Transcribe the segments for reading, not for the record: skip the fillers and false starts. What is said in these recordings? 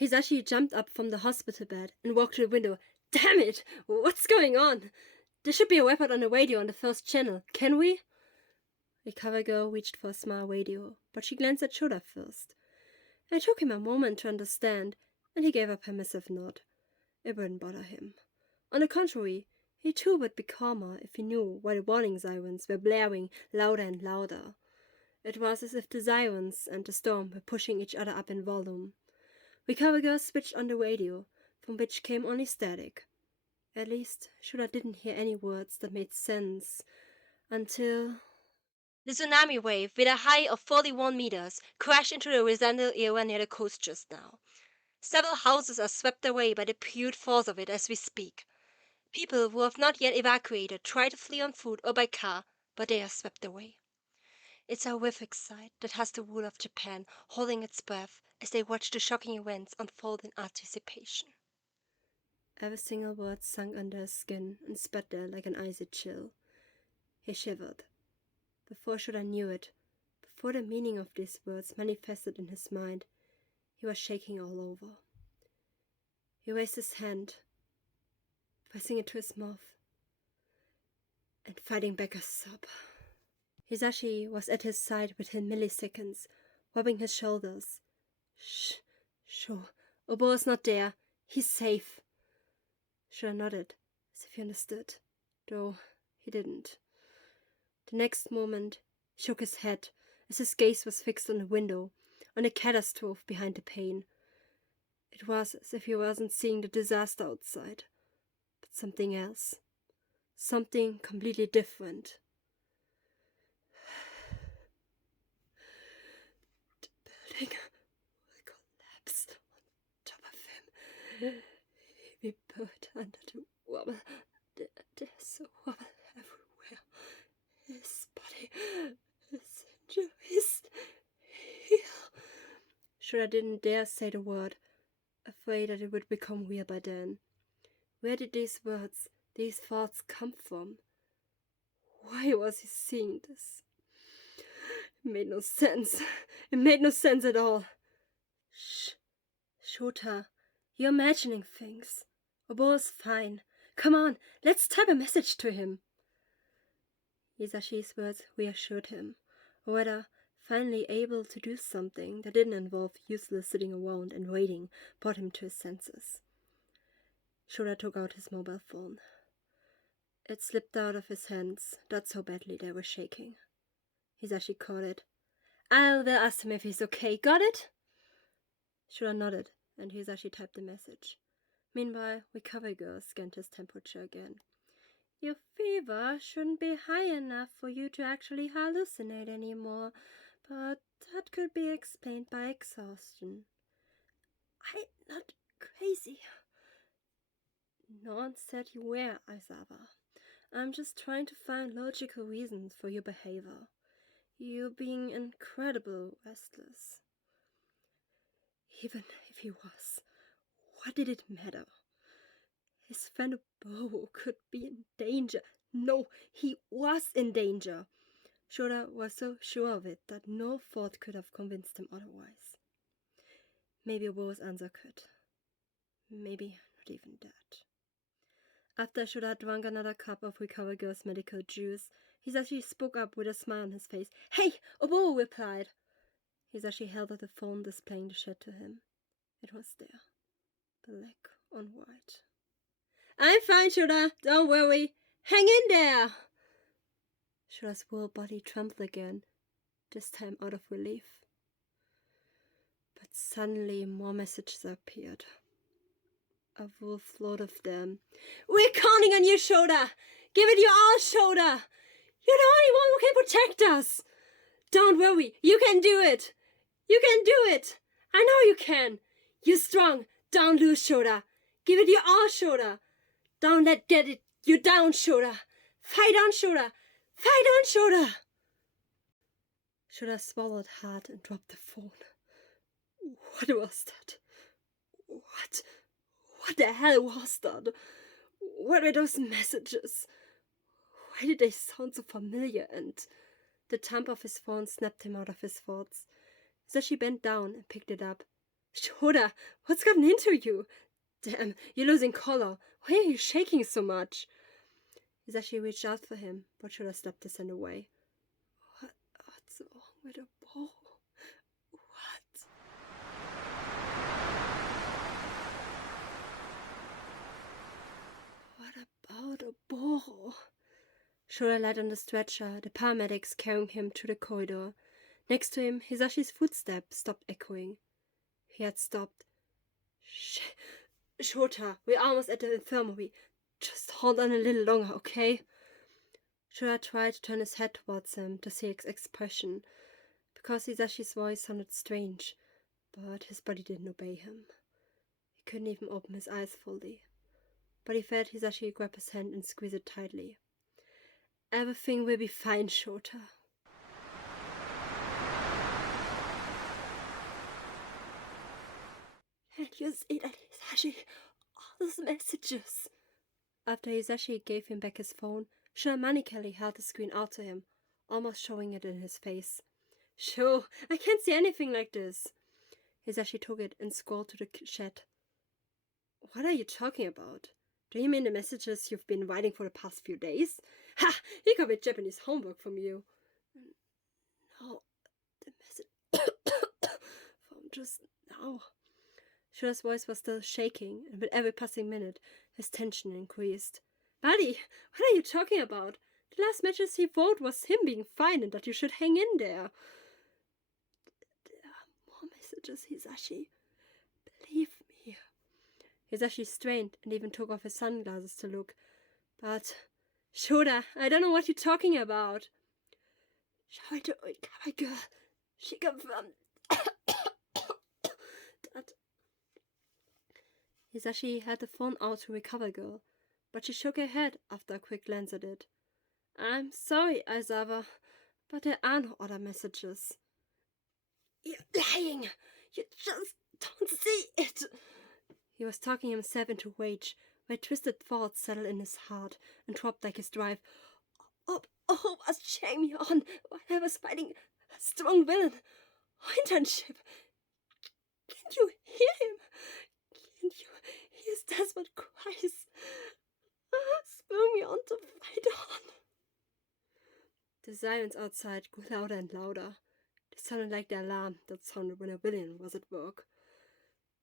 Hisashi jumped up from the hospital bed and walked to the window. Damn it! What's going on? There should be a report on the radio on the first channel. Can we? The cover girl reached for a small radio, but she glanced at Shouta first. It took him a moment to understand, and he gave a permissive nod. It wouldn't bother him. On the contrary, he too would be calmer if he knew why the warning sirens were blaring louder and louder. It was as if the sirens and the storm were pushing each other up in volume. The cover girl switched on the radio, from which came only static. At least, Shouta didn't hear any words that made sense until... The tsunami wave, with a height of 41 meters, crashed into the horizontal area near the coast just now. Several houses are swept away by the pure force of it as we speak. People who have not yet evacuated try to flee on foot or by car, but they are swept away. It's a horrific sight that has the whole of Japan holding its breath as they watch the shocking events unfold in anticipation. Every single word sunk under his skin and spread there like an icy chill. He shivered. Before Shouta knew it, before the meaning of these words manifested in his mind, he was shaking all over. He raised his hand, pressing it to his mouth, and fighting back a sob. Hisashi was at his side within milliseconds, rubbing his shoulders. Sure, Oboro's not there. He's safe. Shouta nodded, as if he understood, though he didn't. The next moment, he shook his head, as his gaze was fixed on the window, on the catastrophe behind the pane. It was as if he wasn't seeing the disaster outside, but something else. Something completely different. The building will collapse on top of him. He'll be buried under the rubble. There's rubble everywhere. His body, his injuries, here. Shouta didn't dare say the word, afraid that it would become real by then. Where did these words, these thoughts come from? Why was he seeing this? It made no sense. It made no sense at all. Shh. Shouta, you're imagining things. Oboro's fine. Come on, let's type a message to him. Hisashi's words reassured him, or rather, finally able to do something that didn't involve useless sitting around and waiting brought him to his senses. Shouta took out his mobile phone. It slipped out of his hands, not so badly they were shaking. Hisashi caught it. I'll ask him if he's okay. Got it? Shouta nodded, and Hisashi typed the message. Meanwhile, recovery girl scanned his temperature again. Your fever shouldn't be high enough for you to actually hallucinate anymore, but that could be explained by exhaustion. I'm not crazy. No one said you were, Aizawa. I'm just trying to find logical reasons for your behavior. You're being incredibly restless. Even if he was, what did it matter? His friend Oboro could be in danger. No, he was in danger. Shouta was so sure of it that no thought could have convinced him otherwise. Maybe Oboro's answer could. Maybe not even that. After Shouta drank another cup of Recover Girl's medical juice, Hisashi spoke up with a smile on his face. Hey, Oboro replied. Hisashi held out the phone displaying the chat to him. It was there. Black on white. I'm fine, Shouta. Don't worry. Hang in there. Shouta's whole body trembled again, this time out of relief. But suddenly more messages appeared. A wolf load of them. We're counting on you, Shouta. Give it your all, Shouta. You're the only one who can protect us. Don't worry. You can do it. You can do it. I know you can. You're strong. Don't lose, Shouta. Give it your all, Shouta. Don't let get it you down, Shouta. Fight on, Shouta. Fight on, Shouta. Shouta swallowed hard and dropped the phone. What was that? What the hell was that? What were those messages? Why did they sound so familiar? And the thump of his phone snapped him out of his thoughts. So she bent down and picked it up. Shouta, what's gotten into you? Damn, you're losing color. Why are you shaking so much? Hisashi reached out for him, but Shouta slapped his hand away. What's wrong with Oboro? What? What about Oboro? Shouta lied on the stretcher, the paramedics carrying him to the corridor. Next to him, Hisashi's footsteps stopped echoing. He had stopped. Shouta, we're almost at the infirmary. Just hold on a little longer, okay? Shouta tried to turn his head towards him to see his expression, because Hisashi's voice sounded strange, but his body didn't obey him. He couldn't even open his eyes fully. But he felt Hisashi grab his hand and squeeze it tightly. Everything will be fine, Shouta. Can't you see that, Hisashi? All those messages. After Hisashi gave him back his phone, Shouta manically held the screen out to him, almost showing it in his face. Sure, I can't see anything like this. Hisashi took it and scrolled to the chat. What are you talking about? Do you mean the messages you've been writing for the past few days? Ha! He copied Japanese homework from you. No, the message from just now. Shouta's voice was still shaking, and with every passing minute, his tension increased. Buddy, what are you talking about? The last message he wrote was him being fine and that you should hang in there. There are more messages, Hisashi. Believe me. Hisashi strained and even took off his sunglasses to look. But, Shouta, I don't know what you're talking about. Shall I do it, my girl? She confirmed that. Hisashi had the phone out to recover girl, but she shook her head after a quick glance at it. I'm sorry, Aizawa, but there are no other messages. You're lying! You just don't see it! He was talking himself into rage, where twisted thoughts settled in his heart and dropped like his drive. Oh, was cheering me on while I was fighting a strong villain. Internship! Can't you hear him? Can't you hear his desperate cries? Spurring me on to fight on. The sirens outside grew louder and louder. They sounded like the alarm that sounded when a villain was at work.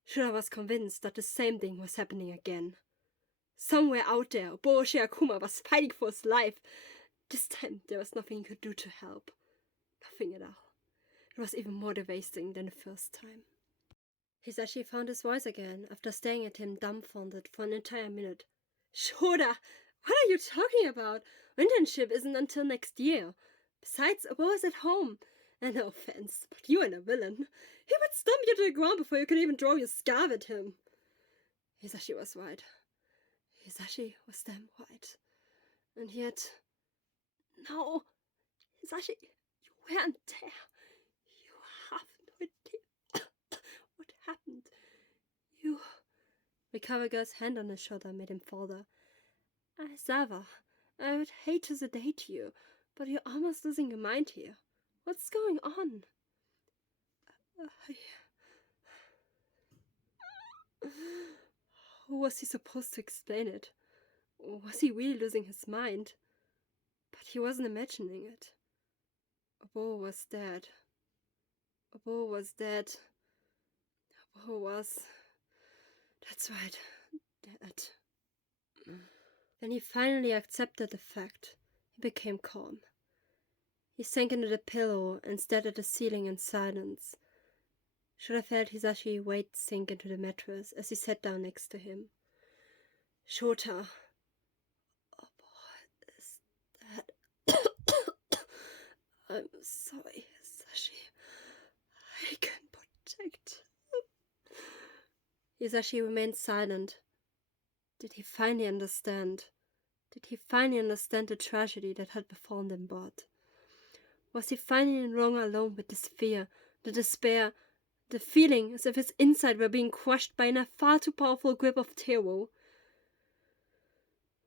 Shouta was convinced that the same thing was happening again. Somewhere out there, Oboro Shirakumo was fighting for his life. This time there was nothing he could do to help. Nothing at all. It was even more devastating than the first time. Hisashi found his voice again after staring at him dumbfounded for an entire minute. Shouta, what are you talking about? Internship isn't until next year. Besides, Oboro is at home. And no offense, but you ain't a villain. He would stomp you to the ground before you could even draw your scarf at him. Hisashi was right. Hisashi was damn right. And yet... No, Hisashi, you weren't there. You have no idea what happened. You... Recover girl's hand on his shoulder made him falter. Aizawa, I would hate to sedate you, but you're almost losing your mind here. What's going on? How was he supposed to explain it? Was he really losing his mind? But he wasn't imagining it. Oboro was dead. Oboro was dead. Oboro was... That's right, dead. When he finally accepted the fact, he became calm. He sank into the pillow and stared at the ceiling in silence. Shouta felt Hisashi weight sink into the mattress as he sat down next to him. Shouta. Oboro is dead. I'm sorry, Hisashi. I can protect him. Hisashi remained silent. Did he finally understand? Did he finally understand the tragedy that had befallen them both? Was he finally no longer alone with this fear, the despair, the feeling as if his inside were being crushed by a far too powerful grip of terror?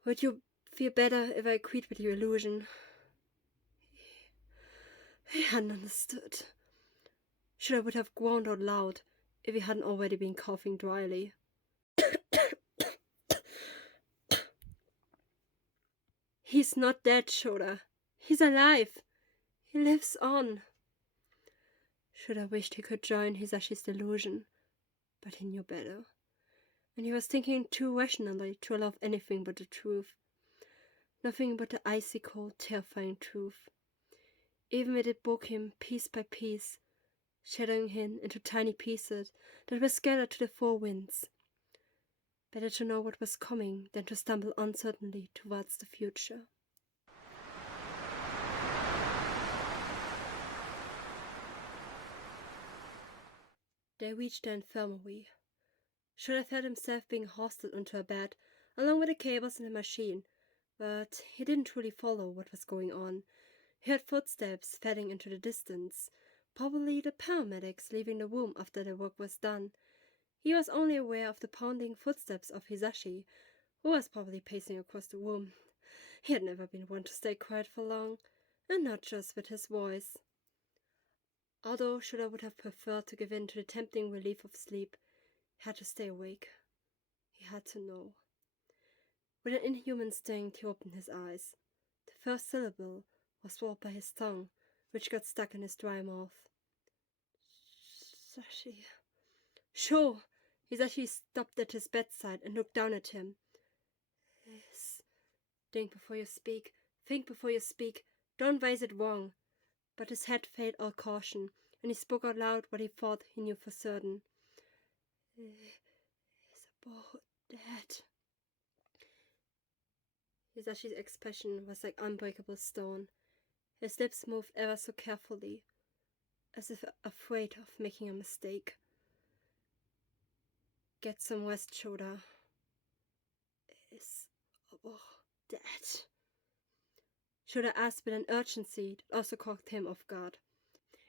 Would you feel better if I agreed with your illusion? He hadn't understood. Shouta would have groaned out loud if he hadn't already been coughing dryly. He's not dead, Shouta. He's alive. He lives on. Shouta wished he could join Hisashi's delusion, but he knew better. And he was thinking too rationally to allow anything but the truth. Nothing but the icy cold, terrifying truth. Even if it broke him piece by piece, shattering him into tiny pieces that were scattered to the four winds. Better to know what was coming than to stumble uncertainly towards the future. They reached the infirmary. Shouta felt himself being hosted onto a bed, along with the cables and the machine, but he didn't truly follow what was going on. He heard footsteps fading into the distance, probably the paramedics leaving the room after their work was done. He was only aware of the pounding footsteps of Hisashi, who was probably pacing across the room. He had never been one to stay quiet for long, and not just with his voice. Although Shouta would have preferred to give in to the tempting relief of sleep, he had to stay awake. He had to know. With an inhuman instinct, he opened his eyes. The first syllable was swallowed by his tongue, which got stuck in his dry mouth. Hisashi. Sho! Hisashi stopped at his bedside and looked down at him. Think before you speak. Think before you speak. Don't raise it wrong. But his head failed all caution, and he spoke out loud what he thought he knew for certain. Is Oboro dead? Hisashi's expression was like unbreakable stone. His lips moved ever so carefully, as if afraid of making a mistake. Get some rest, Shouta. Is Oboro dead? Shouta asked with an urgency that also caught him off guard.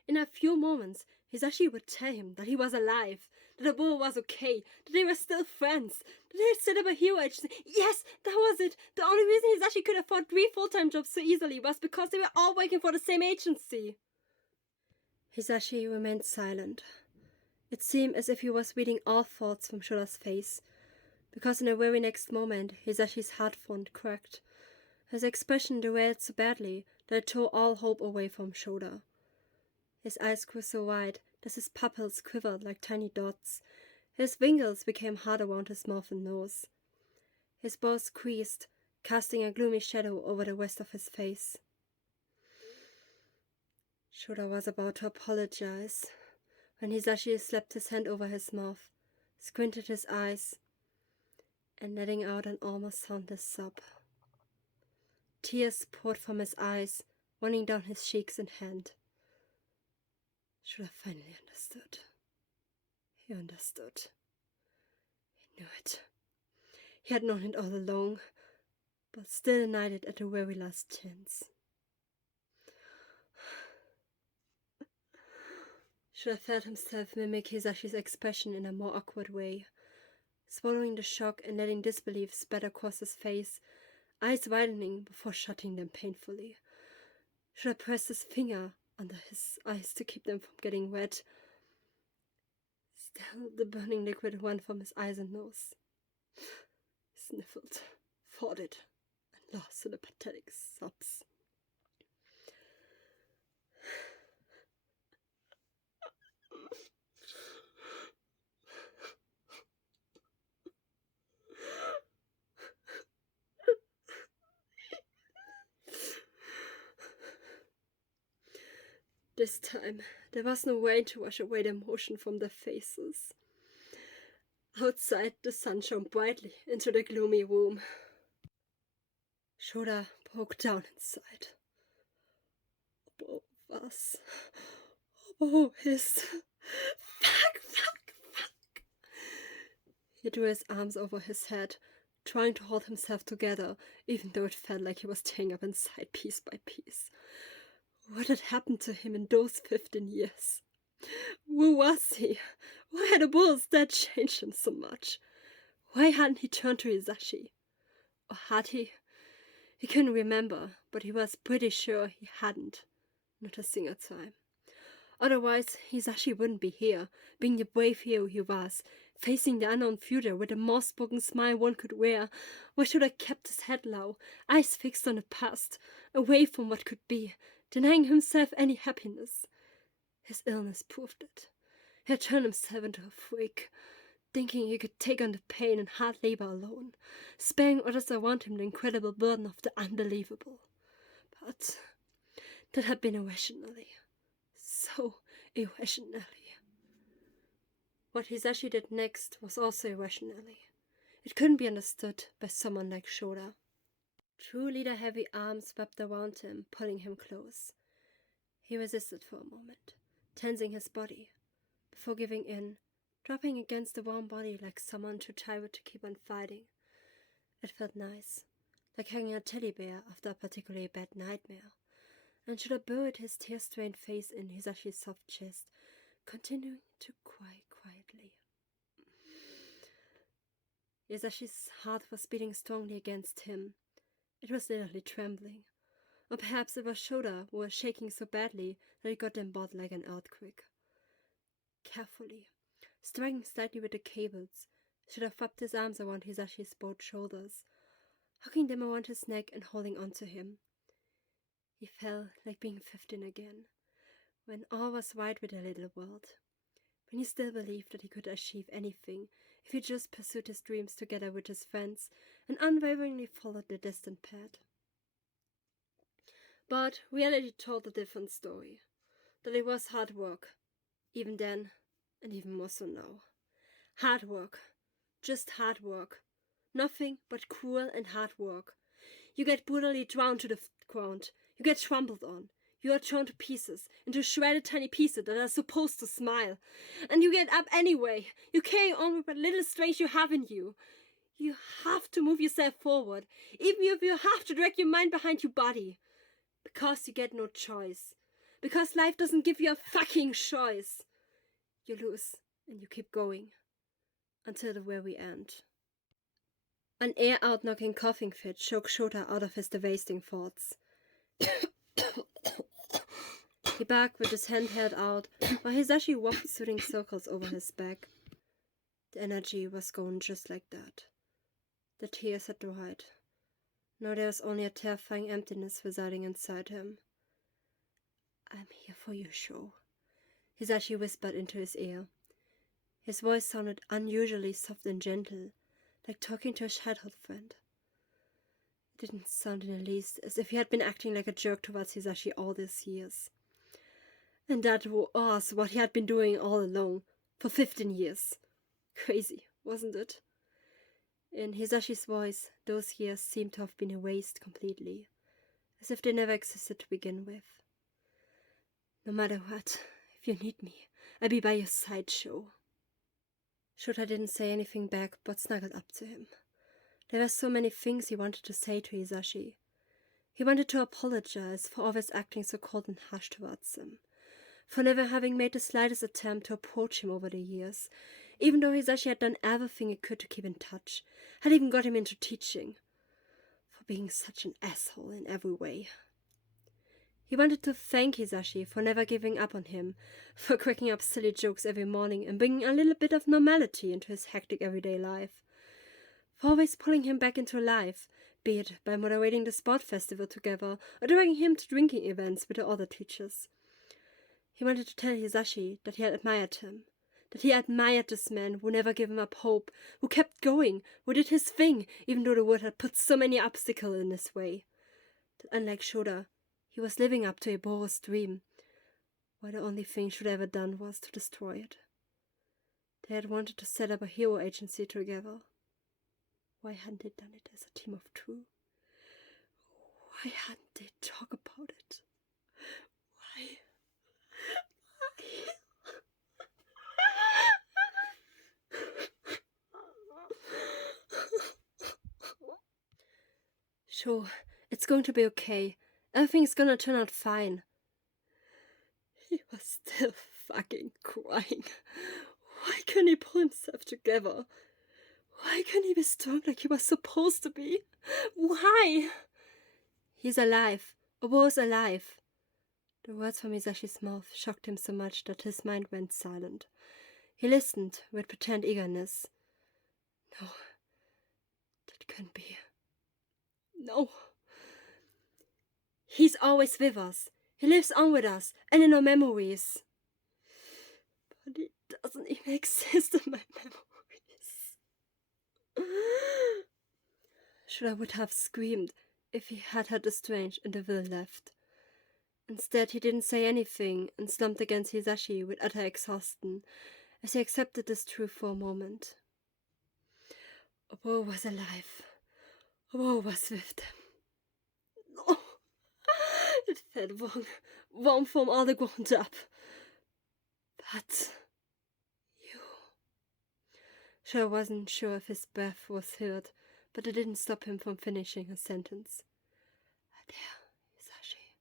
In a few moments, Hisashi would tell him that he was alive, that Oboro was okay, that they were still friends, that they had set up a hero agency. Yes, that was it! The only reason Hisashi could afford 3 full-time jobs so easily was because they were all working for the same agency. Hisashi remained silent. It seemed as if he was reading all thoughts from Shouta's face, because in the very next moment, Hisashi's heart font cracked. His expression derailed so badly that it tore all hope away from Shouta. His eyes grew so wide that his pupils quivered like tiny dots. His wrinkles became hard around his mouth and nose. His brows squeezed, casting a gloomy shadow over the rest of his face. Shouta was about to apologize when Hisashi slapped his hand over his mouth, squinted his eyes, and letting out an almost soundless sob. Tears poured from his eyes, running down his cheeks and hand. Shouta finally understood. He understood. He knew it. He had known it all along, but still denied it at the very last chance. Shouta felt himself mimic Hisashi's expression in a more awkward way, swallowing the shock and letting disbelief spread across his face, eyes widening before shutting them painfully. Shouta pressed his finger under his eyes to keep them from getting wet. Still, the burning liquid ran from his eyes and nose. He sniffled, fought it, and lost in the pathetic sobs. This time, there was no rain to wash away the emotion from their faces. Outside, the sun shone brightly into the gloomy room. Shouta broke down inside. Oboro was. Oboro is. Fuck! He drew his arms over his head, trying to hold himself together, even though it felt like he was tearing up inside piece by piece. What had happened to him in those 15 years? Who was he? Why had Oboro's death changed him so much? Why hadn't he turned to Hisashi? Or had he? He couldn't remember, but he was pretty sure he hadn't. Not a single time. Otherwise, Hisashi wouldn't be here, being the brave hero he was, facing the unknown future with the most spoken smile one could wear. Why should I kept his head low, eyes fixed on the past, away from what could be, denying himself any happiness? His illness proved it. He had turned himself into a freak, thinking he could take on the pain and hard labor alone, sparing others around him the incredible burden of the unbelievable. But that had been irrationally. So irrationally. What Hisashi did next was also irrationally. It couldn't be understood by someone like Shouta. Two leader-heavy arms wrapped around him, pulling him close. He resisted for a moment, tensing his body, before giving in, dropping against the warm body like someone too tired to keep on fighting. It felt nice, like hugging a teddy bear after a particularly bad nightmare, and Shouta buried his tear-stained face in Hisashi's soft chest, continuing to cry quietly. Hisashi's heart was beating strongly against him. It was literally trembling. Or perhaps it was Shouta who was shaking so badly that he got embodied like an earthquake. Carefully, striking slightly with the cables, Shouta wrapped his arms around Hisashi's both shoulders, hugging them around his neck and holding on to him. He felt like being 15 again, when all was right with their little world, when he still believed that he could achieve anything if he just pursued his dreams together with his friends and unwaveringly followed the distant path. But reality told a different story, that it was hard work, even then, and even more so now. Hard work, just hard work, nothing but cruel and hard work. You get brutally drowned to the ground, you get trampled on, you are torn to pieces, into shredded tiny pieces that are supposed to smile. And you get up anyway. You carry on with what little strength you have in you. You have to move yourself forward, even if you have to drag your mind behind your body. Because you get no choice. Because life doesn't give you a fucking choice. You lose, and you keep going. Until the very end. An air-out-knocking coughing fit shook Shouta out of his devastating thoughts. He barked with his hand held out, while Hisashi walked soothing circles over his back. The energy was gone just like that. The tears had dried. Now there was only a terrifying emptiness residing inside him. "I'm here for you, Sho," Hisashi whispered into his ear. His voice sounded unusually soft and gentle, like talking to a childhood friend. It didn't sound in the least as if he had been acting like a jerk towards Hisashi all these years. And that was what he had been doing all along, for 15 years. Crazy, wasn't it? In Hisashi's voice, those years seemed to have been erased completely, as if they never existed to begin with. "No matter what, if you need me, I'll be by your side, Sho." Shouta didn't say anything back, but snuggled up to him. There were so many things he wanted to say to Hisashi. He wanted to apologize for always acting so cold and harsh towards him, for never having made the slightest attempt to approach him over the years, even though Hisashi had done everything he could to keep in touch, had even got him into teaching, for being such an asshole in every way. He wanted to thank Hisashi for never giving up on him, for cracking up silly jokes every morning and bringing a little bit of normality into his hectic everyday life, for always pulling him back into life, be it by moderating the sport festival together or dragging him to drinking events with the other teachers. He wanted to tell Hisashi that he had admired him, that he admired this man who never gave him up hope, who kept going, who did his thing, even though the world had put so many obstacles in his way. That unlike Shouta, he was living up to Oboro's dream, while the only thing Shouta ever done was to destroy it. They had wanted to set up a hero agency together. Why hadn't they done it as a team of two? Why hadn't they talked about it? Why? Sure, it's going to be okay. Everything's gonna turn out fine. He was still fucking crying. Why couldn't he pull himself together? Why couldn't he be strong like he was supposed to be? Why? He's alive. Oboro's alive. The words from Hisashi's mouth shocked him so much that his mind went silent. He listened with pretend eagerness. No, that couldn't be. No. He's always with us. He lives on with us and in our memories. But he doesn't even exist in my memories. Shouta would have screamed if he had had the strange and the will left. Instead, he didn't say anything and slumped against Hisashi with utter exhaustion as he accepted this truth for a moment. Oboro was alive. Oboro was with them. No! It felt wrong from all the ground up. But you... Shouta wasn't sure if his breath was heard, but it didn't stop him from finishing his sentence. There, Hisashi.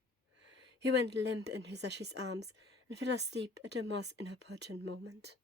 He went limp in Hisashi's arms and fell asleep at the most inopportune moment.